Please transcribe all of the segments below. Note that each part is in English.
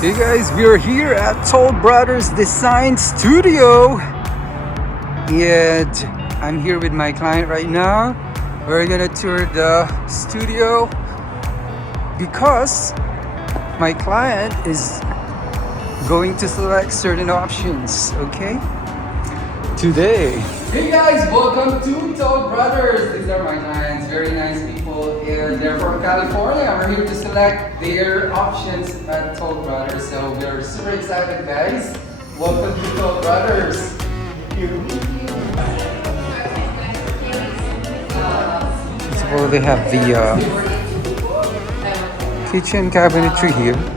Hey guys, we are here at Toll Brothers Design Studio, and I'm here with my client right now. We're gonna tour the studio because my client is going to select certain options, okay? Today. Hey guys, welcome to Toll Brothers. These are my clients, very nice people, and they're from California. We're here to select their options at Toll Brothers, so we're super excited, guys. Welcome to Toll Brothers. So they have the kitchen cabinetry here.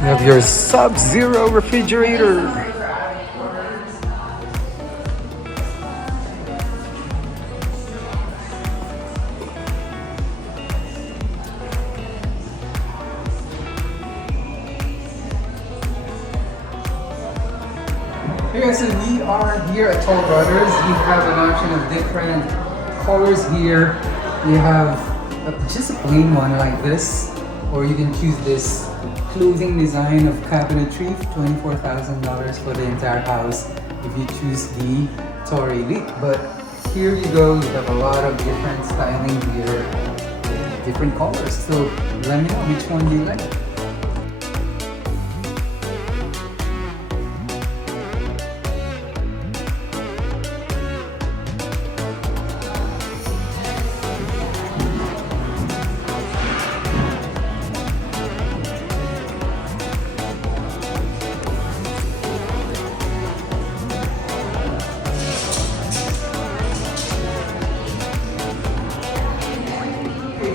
You have your Sub-Zero refrigerator. Hey guys, so we are here at Toll Brothers. We have an option of different colors here. We have just a plain one like this, or you can choose this clothing design of cabinetry, $24,000 for the entire house if you choose the Toll Elite. But here you go, you have a lot of different styling here, different colors. So let me know which one do you like.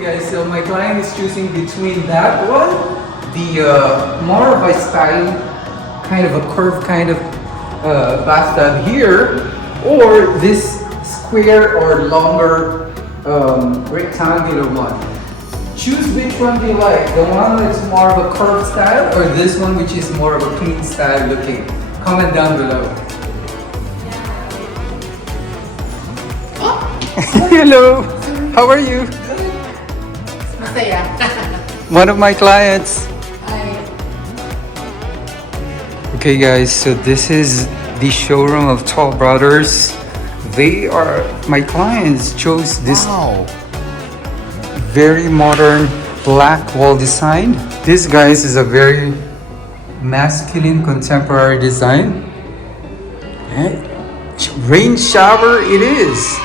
Guys, so my client is choosing between that one, the more of a style, kind of a curved kind of bathtub here, or this square or longer rectangular one. Choose which one do you like, the one that's more of a curved style, or this one which is more of a clean style looking. Comment down below. Hello, how are you? One of my clients. Hi. Okay guys, so this is the showroom of Toll Brothers. My clients chose this very modern black wall design. This guys is a very masculine contemporary design. And rain shower it is.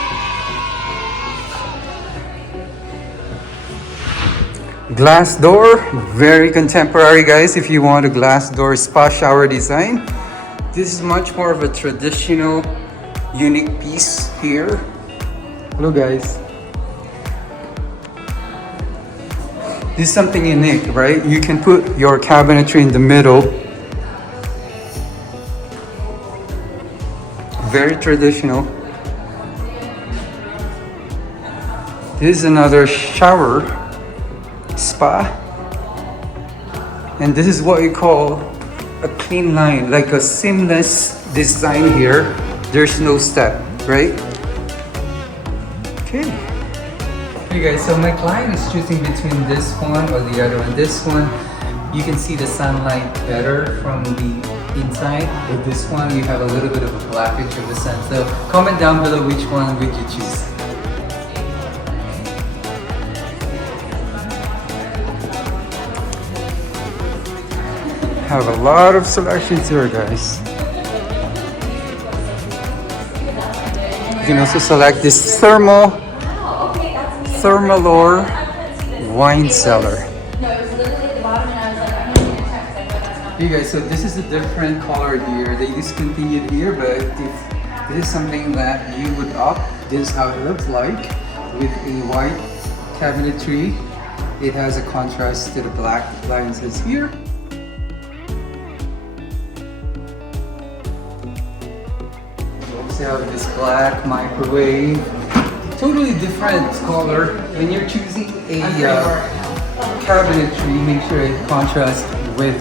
Glass door, very contemporary guys if you want a glass door spa shower design. This is much more of a traditional, unique piece here. Hello guys. This is something unique, right? You can put your cabinetry in the middle. Very traditional. This is another shower spa, and this is what we call a clean line, like a seamless design here. There's no step, right? Okay. Hey guys, so my client is choosing between this one or the other one. This one, you can see the sunlight better from the inside. With this one, you have a little bit of a blockage of the sun. So comment down below which one would you choose. Have a lot of selections here guys. You can also select this thermalor wine cellar. Hey guys, so this is a different color here. They discontinued here, but if this is something that you would opt, this is how it looks like with a white cabinetry. It has a contrast to the black appliances here. Have this black microwave, totally different color. When you're choosing a cabinetry, make sure it contrasts with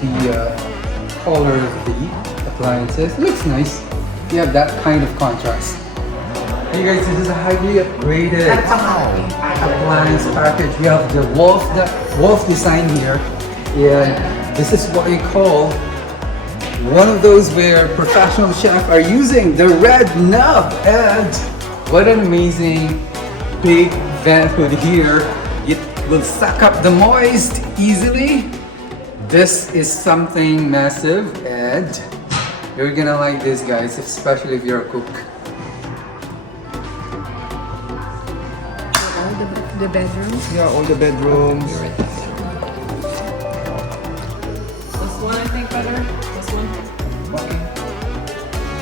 the color of the appliances. It looks nice. You have that kind of contrast. Hey guys, this is a highly upgraded appliance package. We have the wolf design here, and this is what we call one of those where professional chefs are using the red knob. And what an amazing big vent hood here. It will suck up the moist easily. This is something massive, and you're gonna like this, guys, especially if you're a cook. The bedrooms. Yeah, all the bedrooms. This one I think better. This one.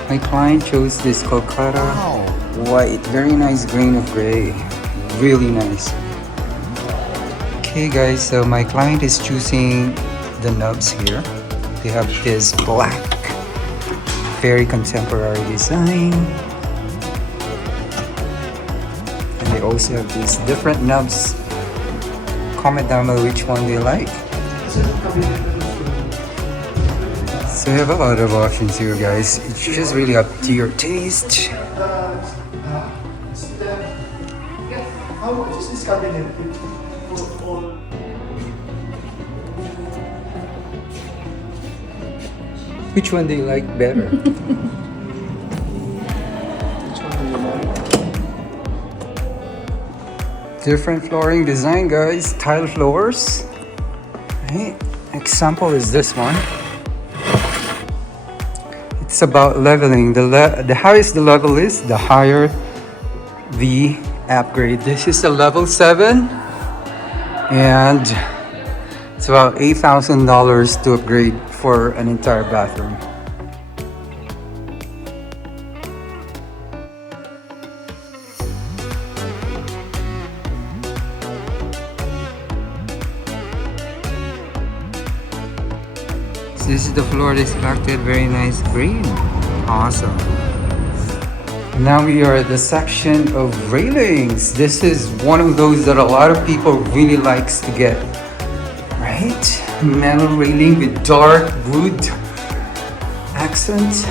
My client chose this Kolkata white, very nice grain of gray, really nice. Okay guys, so my client is choosing the nubs here. They have this black, very contemporary design. And they also have these different nubs. Comment down below which one they like. So you have a lot of options here, guys. It's just really up to your taste. How much is this cabinet? Which one do you like better? Different flooring design, guys. Tile floors. Right. Example is this one. It's about leveling. The higher the level is, the higher the upgrade. This is a level 7, and it's about $8,000 to upgrade for an entire bathroom. This is the floor they selected, very nice green. Awesome. Now we are at the section of railings. This is one of those that a lot of people really likes to get, right? Metal railing with dark wood accent.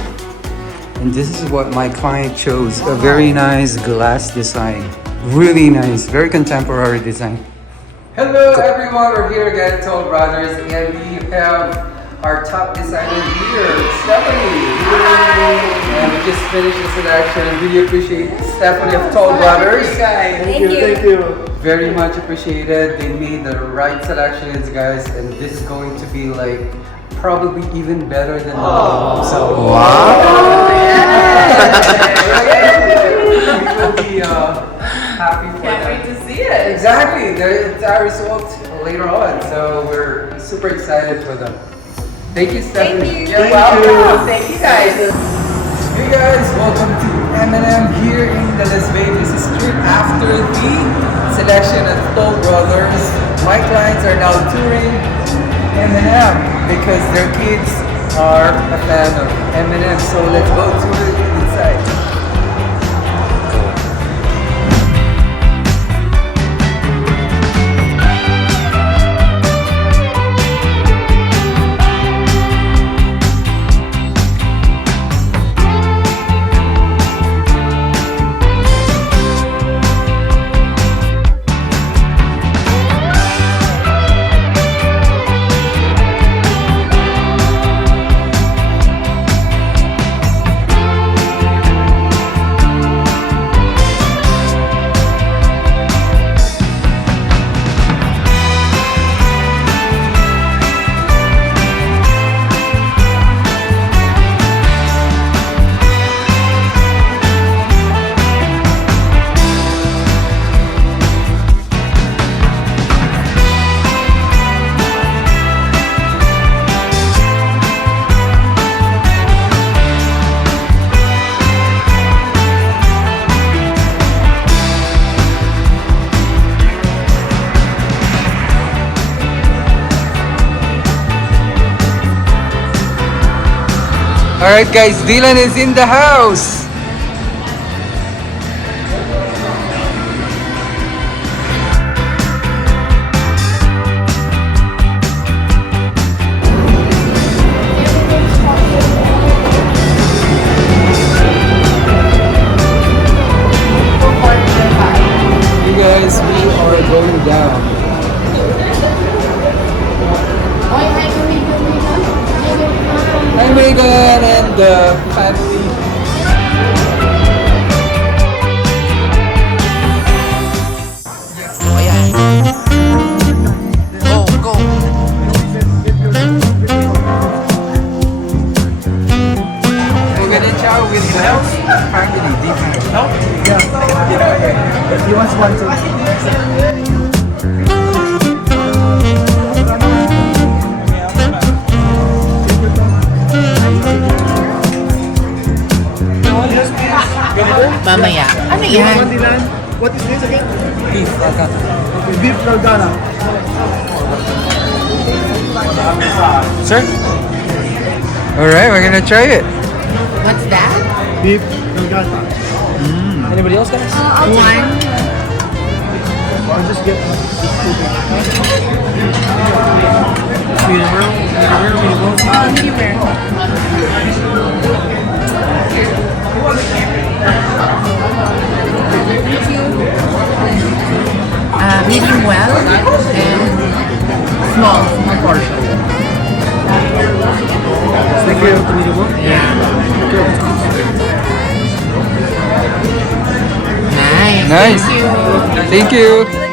And this is what my client chose, a very nice glass design. Really nice, very contemporary design. Hello everyone, we're here again at Toll Brothers, and we have our top designer here, Stephanie. And we just finished the selection. Really appreciate Stephanie of Toll Brothers. Thank you. Very much appreciated. They made the right selections, guys, and this is going to be like probably even better than the one. So Wow. we will be happy for Can't them. wait to see it. Exactly. It's our result later on, so we're super excited for them. Thank you, Stephanie. You're welcome. Thank you guys. Hey guys, welcome to M&M here in the Las Vegas Strip. After the selection at Toll Brothers, my clients are now touring M&M because their kids are a fan of M&M. So let's go to it inside. Alright guys, Dylan is in the house. going down. Hi Megan and the family. We're gonna chow with Wells family, different. No? Yeah. He wants one too. Mamaya. Ano yan? Mandilan. What is this again? Beef, Okay, beef Galgana. Sir? Alright, we're gonna try it. What's that? Beef Galgana. Anybody else guys? One. I'll just get Medium well and small portion. Thank you. Yeah. Nice. Nice. Thank you. Thank you.